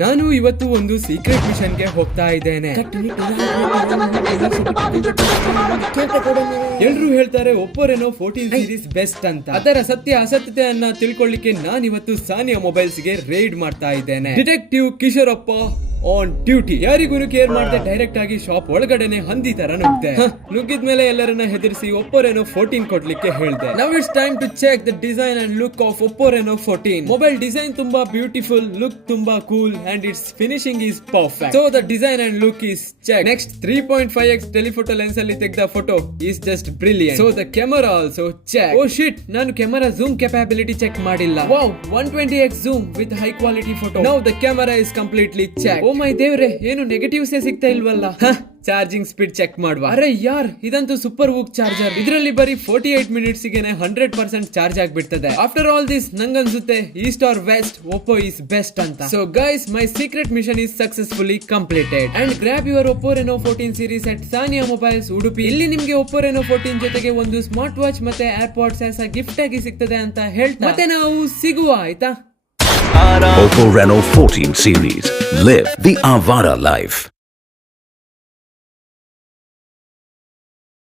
ನಾನು ಇವತ್ತು ಒಂದು ಸೀಕ್ರೆಟ್ ಮಿಷನ್ ಗೆ ಹೋಗ್ತಾ ಇದ್ದೇನೆ. ಎಲ್ರು ಹೇಳ್ತಾರೆ ಒಪ್ಪೋ ರೆನೋ 14 ಸೀರೀಸ್ ಬೆಸ್ಟ್ ಅಂತ. ಅದರ ಸತ್ಯ ಅಸತ್ಯತೆಯನ್ನ ತಿಳ್ಕೊಳ್ಳಿಕ್ಕೆ ನಾನು ಇವತ್ತು ಸಾನಿಯಾ ಮೊಬೈಲ್ಸ್ ಗೆ ರೇಡ್ ಮಾಡ್ತಾ ಇದ್ದೇನೆ. Detective Kishorappa on duty. ಯಾರಿಗೂ ಕೇರ್ ಮಾಡದೆ ಡೈರೆಕ್ಟ್ ಆಗಿ ಶಾಪ್ ಒಳಗಡೆನೆ ಹಂದಿ ತರ ನುಗ್ದೆ. ನುಗ್ಗಿದ್ಮೇಲೆ ಎಲ್ಲರನ್ನ ಹೆದರಿಸಿ ಒಪ್ಪೋ ರೆನೋ 14 ಕೊಡ್ಲಿಕ್ಕೆ ಹೇಳ್ದೆ. Now it's time to check the design and look of Oppo Reno 14. Mobile design ತುಂಬಾ ಬ್ಯೂಟಿಫುಲ್, ಲುಕ್ ತುಂಬಾ cool and it's finishing is perfect. So the design and look is check. Next 3.5x telephoto lens ಅಲ್ಲಿ ತೆಗೆದ photo is just brilliant. So the camera also check. Oh shit, ನಾನು camera zoom capability check ಮಾಡಿಲ್ಲ. Wow, 120x zoom with high quality photo. Now the camera is completely check. Oh my ದೇವ್ರೆ, ಏನು ನೆಗೆಟಿವ್ಸೇ ಸಿಗ್ತಾ ಇಲ್ವಲ್ಲ. Charging speed check ಮಾಡುವ. ಅರೆ ಯಾರ್, ಇದಂತೂ ಸೂಪರ್ ವೂಕ್ ಚಾರ್ಜರ್. ಇದರಲ್ಲಿ ಬರೀ 48 ಮಿನಿಟ್ಸ್ ಗೆ 100% ಚಾರ್ಜ್ ಆಗ್ಬಿಡ್ತದೆ. ಆಫ್ಟರ್ ಆಲ್ ದಿಸ್ ನಂಗನ್ಸುತ್ತೆ east or west Oppo is best ಅಂತ. So guys, my secret mission is successfully completed. And grab your Oppo Reno 14 series at Sania mobiles Udupi. ಇಲ್ಲಿ ನಿಮ್ಗೆ ಒಪ್ಪೋ ರೆನೋ 14 ಜೊತೆಗೆ ಒಂದು ಸ್ಮಾರ್ಟ್ ವಾಚ್ ಮತ್ತೆ AirPods as gift ಆಗಿ ಸಿಗ್ತದೆ ಅಂತ ಹೇಳ್ತಾ ಮತ್ತೆ ನಾವು ಸಿಗುವ, ಆಯ್ತಾ? Oppo Reno 14 series. Live the Avara life.